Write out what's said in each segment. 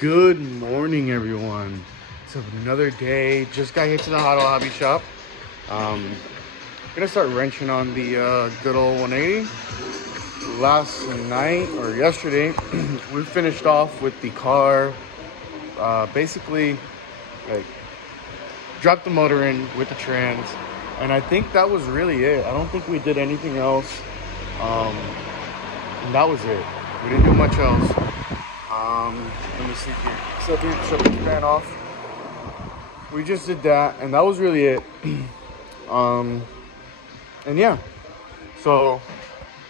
Good morning, everyone. It's another day. Just got here to the Hobby Shop. Gonna start wrenching on the good old 180. Last night or yesterday, we finished off with the car. Basically, like dropped the motor in with the trans, and I think that was really it. I don't think we did anything else. And that was it. We didn't do much else. Let me see here. Shut the fan off. We just did that, and that was really it. And yeah. So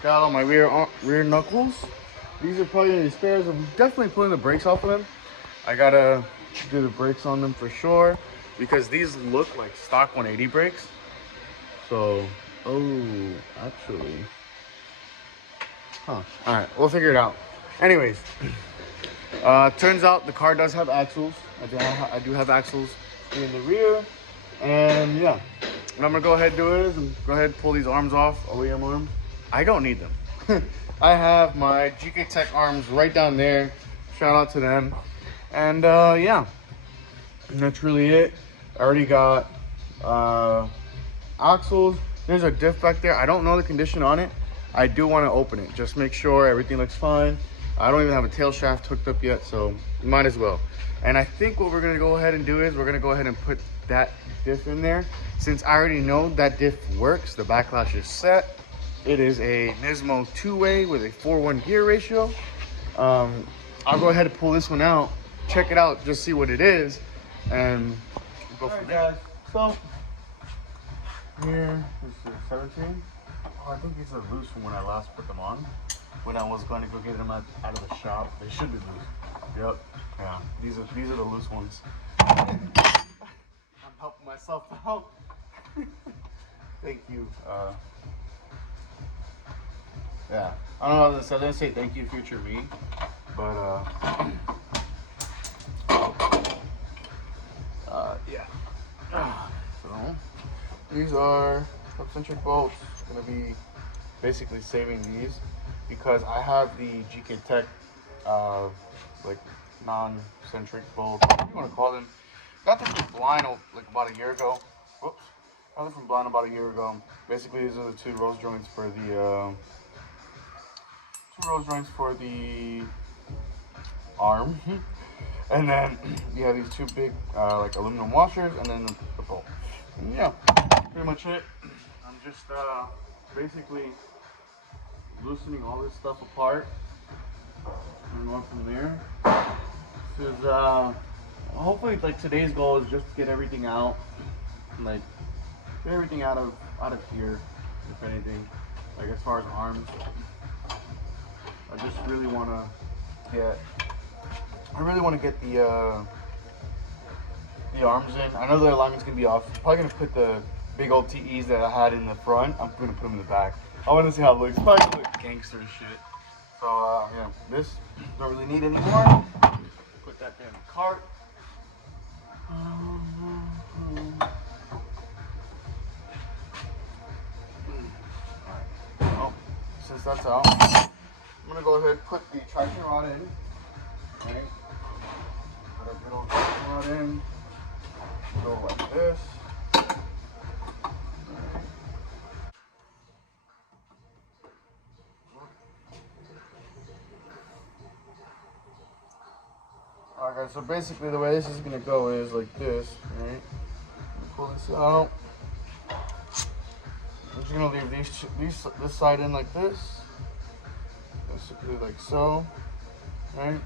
got on my rear knuckles. These are probably the spares. I'm definitely pulling the brakes off of them. I gotta do the brakes on them for sure because these look like stock 180 brakes. So, actually, all right, we'll figure it out. Anyways. Turns out the car does have axles. I do have axles in the rear, and yeah. What I'm gonna go ahead and do is go ahead and pull these arms off, OEM arms. I don't need them. I have my GK Tech arms right down there. Shout out to them. And yeah, and that's really it. I already got axles. There's a diff back there. I don't know the condition on it. I do want to open it. Just make sure everything looks fine. I don't even have a tail shaft hooked up yet, so might as well. And I think what we're gonna go ahead and do is we're gonna go ahead and put that diff in there. Since I already know that diff works, the backlash is set. It is a Nismo two-way with a 4:1 gear ratio. I'll go ahead and pull this one out, check it out, just see what it is, and we'll go from there. So, here, this is 17. Oh, I think these are loose from when I last put them on. When I was going to go get them out of the shop, they should be loose. Yep, yeah, these are the loose ones. I'm helping myself out. Thank you. Yeah, I don't know what to say. I didn't say thank you, future me, but yeah. So these are subcentric bolts. Gonna be basically saving these because I have the GK Tech like non-centric bolts, what do you want to call them. Got them from Blind like about a year ago. Whoops. Got them from Blind about a year ago. Basically, these are the two rose joints for the arm. And then you have these two big like aluminum washers, and then the bolt. And yeah, pretty much it. I'm just basically loosening all this stuff apart and going from there. This is hopefully like today's goal is just to get everything out, like get everything out of here, if anything, like as far as arms. I just really want to get the arms in. I know the alignment's gonna be off. I'm probably gonna put the big old TEs that I had in the front. I'm gonna put them in the back. I want to see how it looks. Probably gonna look gangster and shit. So yeah, this don't really need anymore. Put that there in the cart. Well, since that's out, I'm gonna go ahead and put the traction rod in. Okay. Put a good old traction rod in. Go like this. Alright guys, so basically the way this is gonna go is like this, right? Pull this out. I'm just gonna leave this side in like this. Basically like so, right? I'm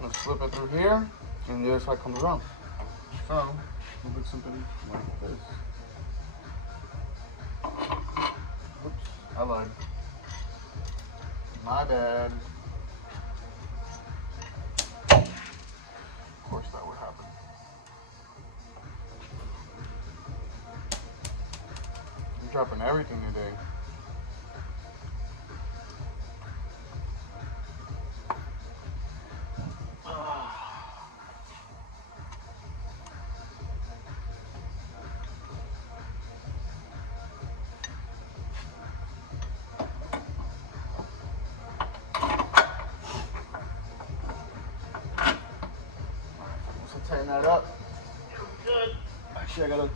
gonna slip it through here, and the other side comes around. So, we'll put something like this. Oops, I lied. My bad. Of course that would happen. I'm dropping everything today. tighten that up. Good. Actually, I gotta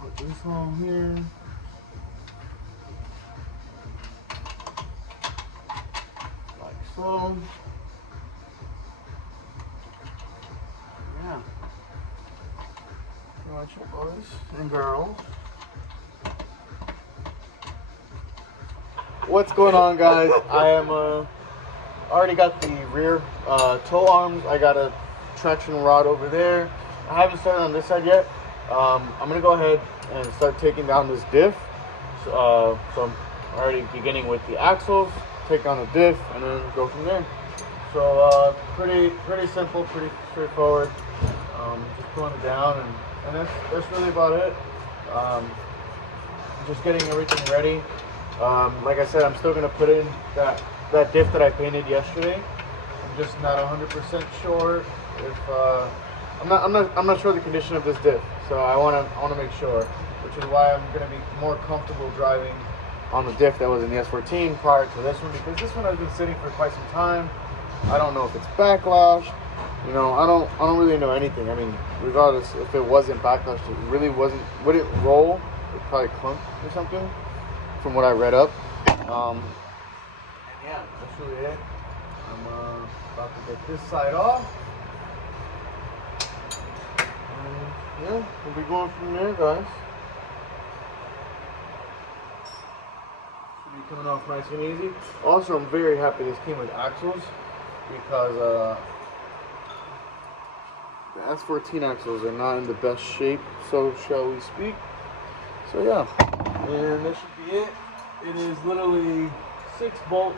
put this on here. Like so. Yeah. Pretty much it, boys and girls. What's going on, guys? I am already got the rear toe arms. I got a traction rod over there. I haven't started on this side yet. I'm gonna go ahead and start taking down this diff. So I'm already beginning with the axles, take down the diff, and then go from there. So pretty simple, pretty straightforward. Just pulling it down, and that's really about it. Just getting everything ready. Like I said, I'm still gonna put in that diff that I painted yesterday. I'm just not 100% sure if I'm not sure the condition of this diff. So I wanna make sure, which is why I'm gonna be more comfortable driving on the diff that was in the S14 prior to this one, because this one has been sitting for quite some time. I don't know if it's backlash. You know, I don't really know anything. I mean, regardless if it wasn't backlash, it really wasn't. Would it roll? It probably clunk or something, from what I read up. And yeah, that's really it. I'm about to get this side off. And yeah, we'll be going from there, guys. Should be coming off nice and easy. Also, I'm very happy this came with axles, because the S14 axles are not in the best shape, so shall we speak. So yeah, and that should be it. It is literally 6 bolts.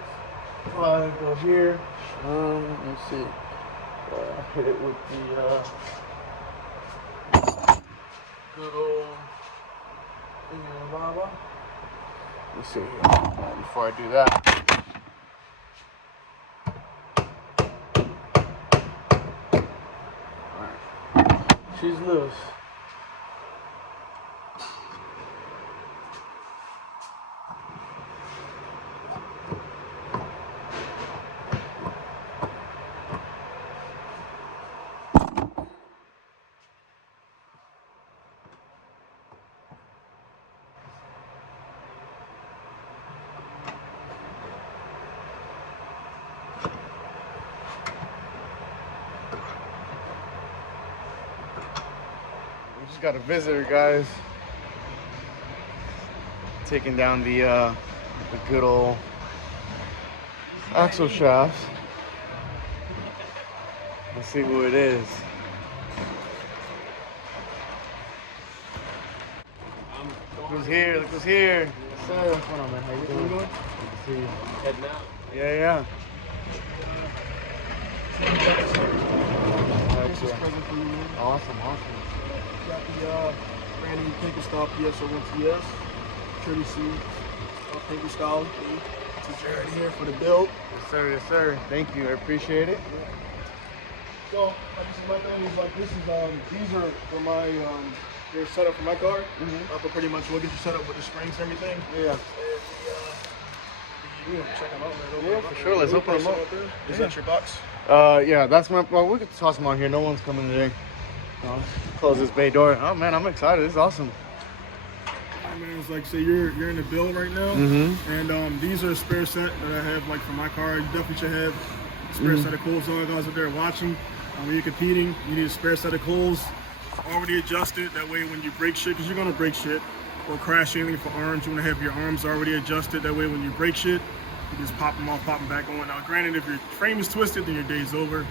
5 go here. Let's see. Hit it with the good old lava. Let's see here. Before I do that. Alright. She's loose. Just got a visitor, guys. Taking down the good old axle shafts. Let's see who it is. Look who's here, look who's here. Yes, sir. What's going on, man? How you doing? Good to see you. Heading out. Yeah. Christmas present for you, man. Awesome. Got the brand new Pinku Style PS01 TS. Trinity C. Pinku Style. Teacher right here for the build. Yes, sir. Thank you. I appreciate it. So, my thing is like this is these are for my your setup for my car. But pretty much we'll get you set up with the springs and everything. Yeah. And check them out, man. Yeah, for sure. Let's open them up. Is that your box? Yeah, that's my. Well, we could toss them on here. No one's coming today. Close this bay door. Oh man, I'm excited. This is awesome. Man, it's like say you're in the build right now, and these are a spare set that I have like for my car. You definitely should have a spare set of clothes. All the guys out there watching, when you're competing, you need a spare set of clothes already adjusted. That way, when you break shit, because you're gonna break shit or crash anything for arms, you want to have your arms already adjusted. That way, when you break shit, you just pop them off, pop them back on. Now, granted, if your frame is twisted, then your day's over.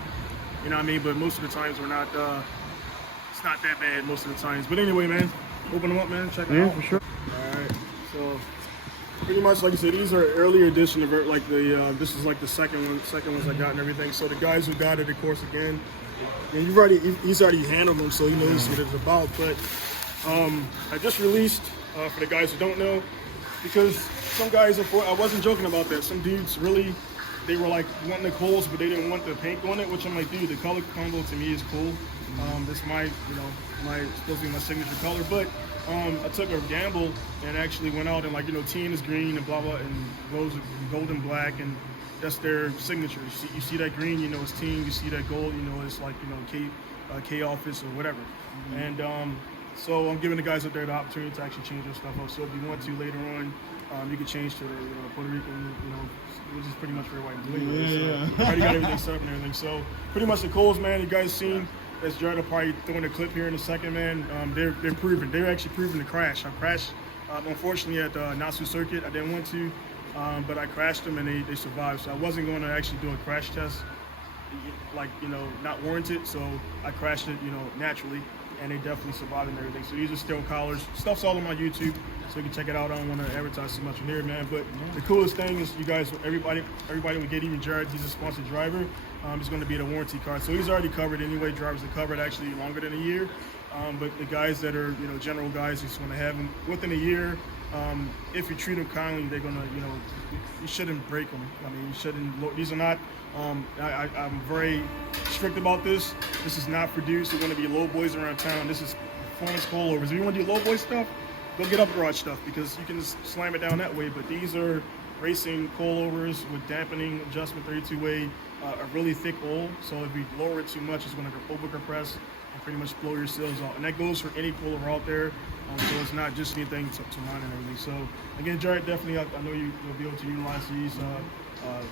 You know what I mean? But most of the times we're not. It's not that bad most of the times. But anyway, man, open them up, man. Check them out. Yeah, for sure. All right. So pretty much, like I said, these are early edition of it. Like the this is like the second ones I got and everything. So the guys who got it, of course, again, and he's already handled them, so he knows what it's about. But I just released for the guys who don't know, because some guys, I wasn't joking about that. Some dudes really, they were like wanting the coals, but they didn't want the paint on it. Which I'm like, dude, the color combo to me is cool. This might, supposed to be my signature color, but I took a gamble and actually went out and, like, tin is green and blah blah, and rose golden black, and that's their signature. You see that green, you know it's team. You see that gold, you know it's like, you know, K office or whatever. And so I'm giving the guys up there the opportunity to actually change their stuff up. So if you want to later on, you can change to the, you know, Puerto Rican, you know, which is pretty much very white and blue. So already got everything set up and everything. So pretty much the Coles, man, you guys seen. As Jared will probably throw in a clip here in a second, man. They're proven. They're actually proven to crash. I crashed, unfortunately, at the Nasu circuit. I didn't want to, but I crashed them and they survived. So I wasn't going to actually do a crash test, like, you know, not warranted. So I crashed it, you know, naturally, and they definitely survived and everything. So these are steel collars. Stuff's all on my YouTube, so you can check it out. I don't want to advertise too much in here, man. But the coolest thing is, you guys, everybody would get, even Jared. He's a sponsored driver. It's going to be the warranty card, so he's already covered anyway. Drivers are covered actually longer than a year, but the guys that are, you know, general guys, he's going to have them within a year. If you treat them kindly, they're going to, you know, you shouldn't break them. I mean, you shouldn't. These are not. I'm very strict about this. This is not produced. They're going to be low boys around town. This is performance coilovers. If you want to do low boy stuff, go get up garage stuff, because you can just slam it down that way. But these are racing coilovers with dampening adjustment, 32-way, a really thick oil. So if you lower it too much, it's going to over compress and pretty much blow your seals out. And that goes for any coilover out there. So it's not just anything to mine and everything. So again, Jared, definitely, I know you'll be able to utilize these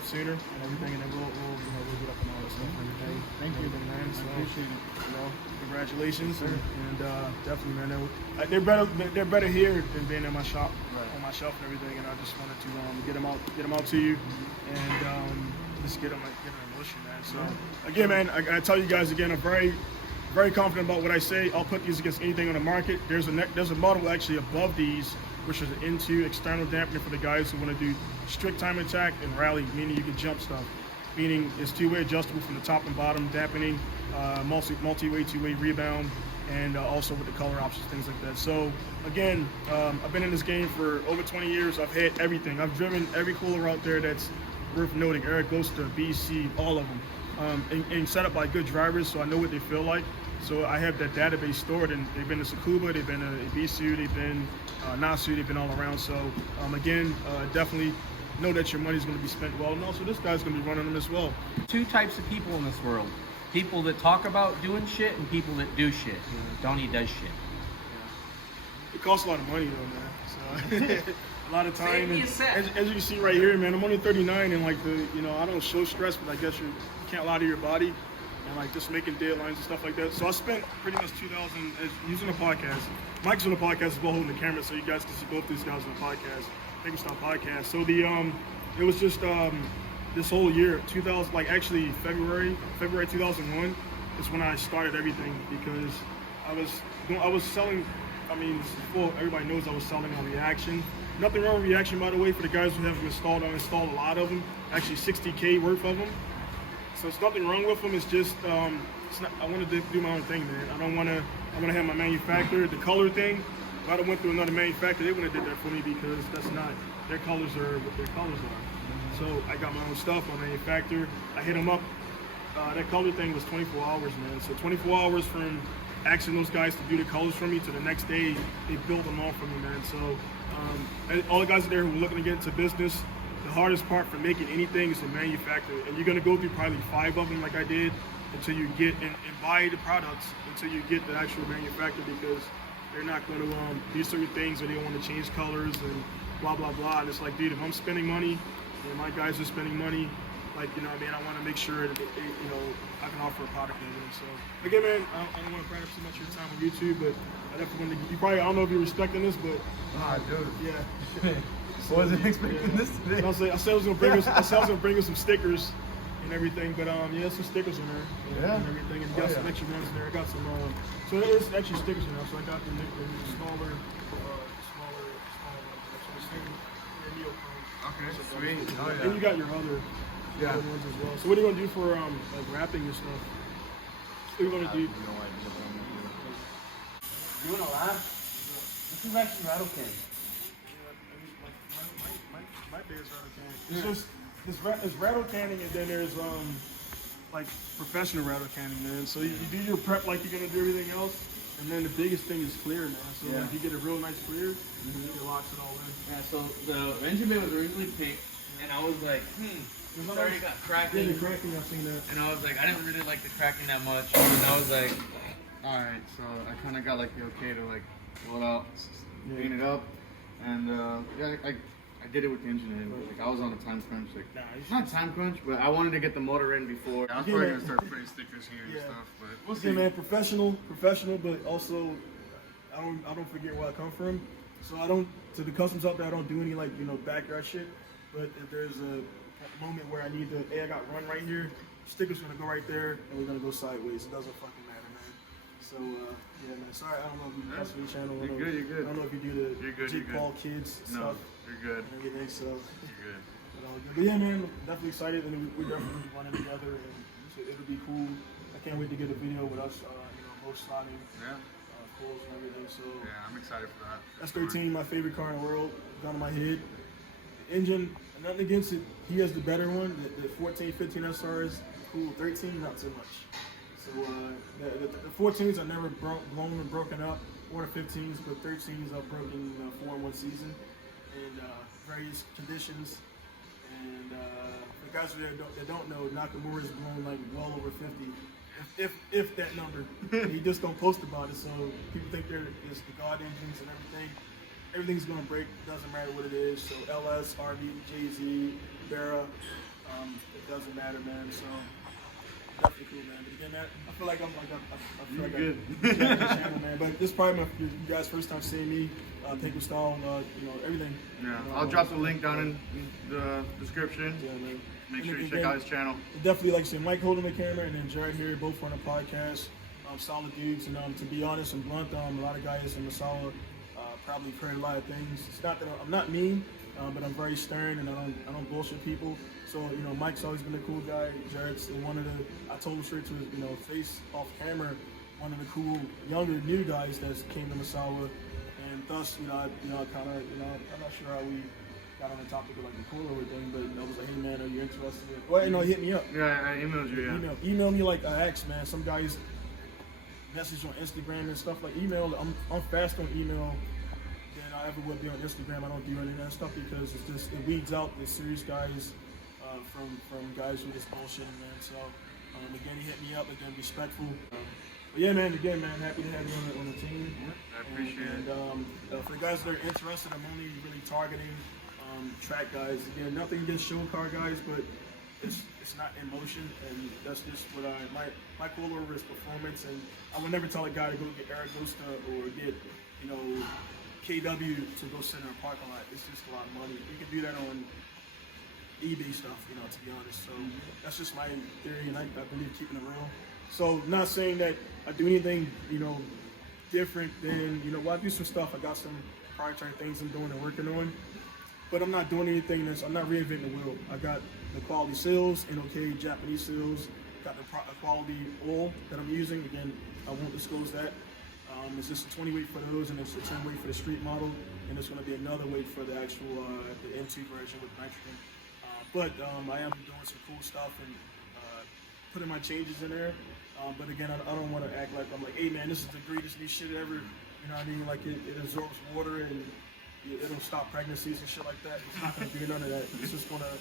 sooner and everything, and then we'll get up and all that stuff and everything. Thank you, man. So, I appreciate it. You know, congratulations, and definitely, man. They're better here than being in my shop, on my shelf and everything. And I just wanted to get them out to you, and just get them in motion, man. So again, man, I tell you guys again, I'm very confident about what I say. I'll put these against anything on the market. There's a model actually above these, which is into external dampening for the guys who want to do strict time attack and rally, meaning you can jump stuff. Meaning it's two-way adjustable from the top and bottom, dampening, multi-way, two-way rebound, and also with the color options, things like that. So again, I've been in this game for over 20 years. I've had everything. I've driven every cooler out there that's worth noting. Eric Gosta, BC, all of them, and set up by good drivers, so I know what they feel like. So I have that database stored, and they've been to Tsukuba, they've been to Ibisu, they've been Nasu, they've been all around. So again, definitely know that your money's going to be spent well, and also this guy's going to be running them as well. Two types of people in this world: people that talk about doing shit and people that do shit. Donnie does shit. It costs a lot of money though, man. So a lot of time. And as you can see right here, man, I'm only 39, and like I don't show stress, but I guess you can't lie to your body. And like just making deadlines and stuff like that. So I spent pretty much 2000 using a podcast. Mike's on the podcast as well, holding the camera, so you guys can see both these guys on the podcast. Pinku Style podcast. So it was just this whole year, 2000, like actually February 2001 is when I started everything, because I was selling. I mean, well, everybody knows I was selling on Reaction. Nothing wrong with Reaction, by the way, for the guys who have them installed. I installed a lot of them, actually 60K worth of them. So it's nothing wrong with them. It's just it's not, I wanted to do my own thing, man. I want to have my manufacturer. The color thing, if I'd have went through another manufacturer, they wouldn't have did that for me, because that's not, their colors are what their colors are. So I got my own stuff, my manufacturer. I hit them up. That color thing was 24 hours, man. So 24 hours from asking those guys to do the colors for me to the next day, they built them all for me, man. So all the guys out there who are looking to get into business, the hardest part for making anything is to manufacture it. And you're gonna go through probably 5 of them like I did until you get and buy the products until you get the actual manufacturer, because they're not gonna do certain things, or they want to change colors and blah blah blah. And it's like, dude, if I'm spending money and my guys are spending money, like, you know what I mean, I want to make sure that I can offer a product in it. So again, man, I don't want to burn up too much of your time on YouTube, but I definitely want to. You probably, I don't know if you're respecting this, but dude. Yeah. Wasn't expecting this today. So I said I was gonna bring us some stickers and everything, but yeah, some stickers in there and everything, and you got some extra ones in there. I got some so there's actually stickers in there. So I got the smaller Okay, sweet. Oh, yeah. And you got your other ones as well. So what are you gonna do for like wrapping your stuff? What are you gonna do? No idea what I'm gonna do. Doing a lot. This is actually rattle can. My beer's rattle canning. It's just there's rattle canning, and then there's like professional rattle canning, man. So you do your prep like you're gonna do everything else, and then the biggest thing is clear, man. So if you get a real nice clear, it locks it all in. Yeah. So the engine bay was originally pink, and I was like, There's It already got Yeah, cracking. the cracking, I've seen that. And I was like, I didn't really like the cracking that much. And I was like, all right. So I kind of got like the okay to like pull it out, clean it up, and yeah, I did it with the engine in. Like I was on a time crunch. Like not time crunch, but I wanted to get the motor in before. I was probably gonna start putting stickers here and stuff, but we'll see. Yeah, man, professional, but also I don't forget where I come from. So I don't, to the customs out there, I don't do any like, you know, backyard shit. But if there's a moment where I need to, hey, I got run right here, sticker's gonna go right there, and we're gonna go sideways. It doesn't fucking matter, man. So yeah, man. Sorry, I don't know if you watch the channel. You're good. You're good. I don't know if you do the Jake Paul kids No, stuff. you're good. And everything, so. You're good. But yeah, man, definitely excited, and we're definitely running together, and it'll be cool. I can't wait to get a video with us, you know, both sliding. Yeah. Clothes and everything, so Yeah, I'm excited for that. S13, my favorite car in the world, gun on my head. The engine, nothing against it. He has the better one. The 14, 15 SR is cool. 13, not so much. So the 14s are never blown and broken up, or the 15s, but 13s are broken 4 in one season, and various conditions. And for the guys that don't know, Nakamura's blown like well over 50. If that number, he just don't post about it, so people think there's the God engines and everything. Everything's gonna break, doesn't matter what it is. So LS, RB, Jay-Z, Vera, it doesn't matter, man. So definitely cool, man. But again, man, I feel like I'm good. I'm channel, man. But this is probably you guys' first time seeing me. Pinku Style, you know, everything. Yeah, You know, I'll drop the link down in the description. Yeah, man. Make And sure you again, check out his channel. Definitely, like I said, Mike holding the camera and then Jared here, both on the podcast. Solid dudes, and to be honest and blunt, a lot of guys in Massawa probably heard a lot of things. It's not that I'm not mean, but I'm very stern and I don't bullshit people. So you know, Mike's always been a cool guy. Jared's one of the, I told him straight to his, you know, face off camera, one of the cool younger new guys that came to Massawa, and thus you know kind of I'm not sure how we got on the topic of like the coilover thing, but I was like, hey man, are you interested? Well, no, he hit me up. Yeah, I emailed you. Yeah. Email me like I asked, man. Some guys message on Instagram and stuff like email. I'm fast on email than I ever would be on Instagram. I don't do any of that stuff because it weeds out the serious guys from guys who just bullshitting, man. So again, he hit me up, again, respectful. But yeah, man, again, man, happy to have you on the team. I appreciate it. And for the guys that are interested, I'm only really targeting track guys. Again, nothing against show car guys, but it's not in motion, and that's just what my coilover is performance, and I would never tell a guy to go get Aragosta or get, you know, KW to go sit in a parking lot. It's just a lot of money. You can do that on eBay stuff, you know, to be honest. So that's just my theory, and I believe keeping it real. So not saying that I do anything, you know, different than, you know, well, I do some stuff. I got some proprietary things I'm doing and working on, but I'm not doing anything I'm not reinventing the wheel. I got the quality seals, NOK Japanese seals, got the quality oil that I'm using. Again, I won't disclose that. It's just a 20 weight for those, and it's a 10 weight for the street model, and it's going to be another weight for the actual the M2 version with nitrogen. But I am doing some cool stuff and putting my changes in there. But again, I don't want to act like I'm like, hey man, this is the greatest new shit ever. You know what I mean? Like it absorbs water and it'll stop pregnancies and shit like that. It's not going to do none of that. It's just going to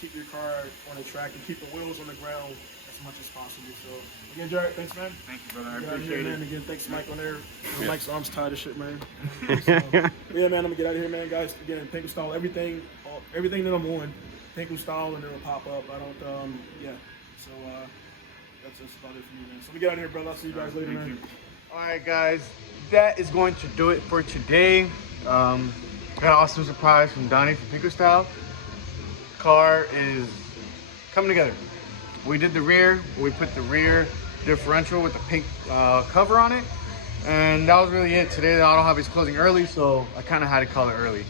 keep your car on the track and keep the wheels on the ground as much as possible. So again, Jared, thanks, man. Thank you, brother. I appreciate it. Man. Again, thanks, Mike, on there. Mike's arms tired of shit, man. So, yeah, man, I'm gonna get out of here, man, guys. Again, Pinku Style, everything that I'm on, Pinku Style, and it'll pop up. I don't, yeah. So that's about it for me, man. So we get out of here, brother. I'll see you guys later, man. All right, guys, that is going to do it for today. Got an awesome surprise from Donnie from Pinku Style. Car is coming together. We did the rear. We put the rear differential with the pink cover on it, and that was really it. Today the auto hobby is closing early, so I kind of had to call it early.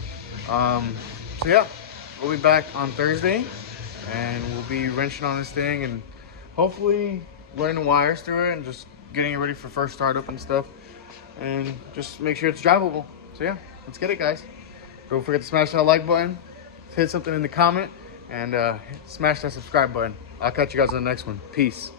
So yeah, we'll be back on Thursday, and we'll be wrenching on this thing and hopefully running the wires through it and just getting it ready for first startup and stuff, and just make sure it's drivable. So yeah, let's get it, guys. Don't forget to smash that like button, hit something in the comment, and smash that subscribe button. I'll catch you guys on the next one. Peace.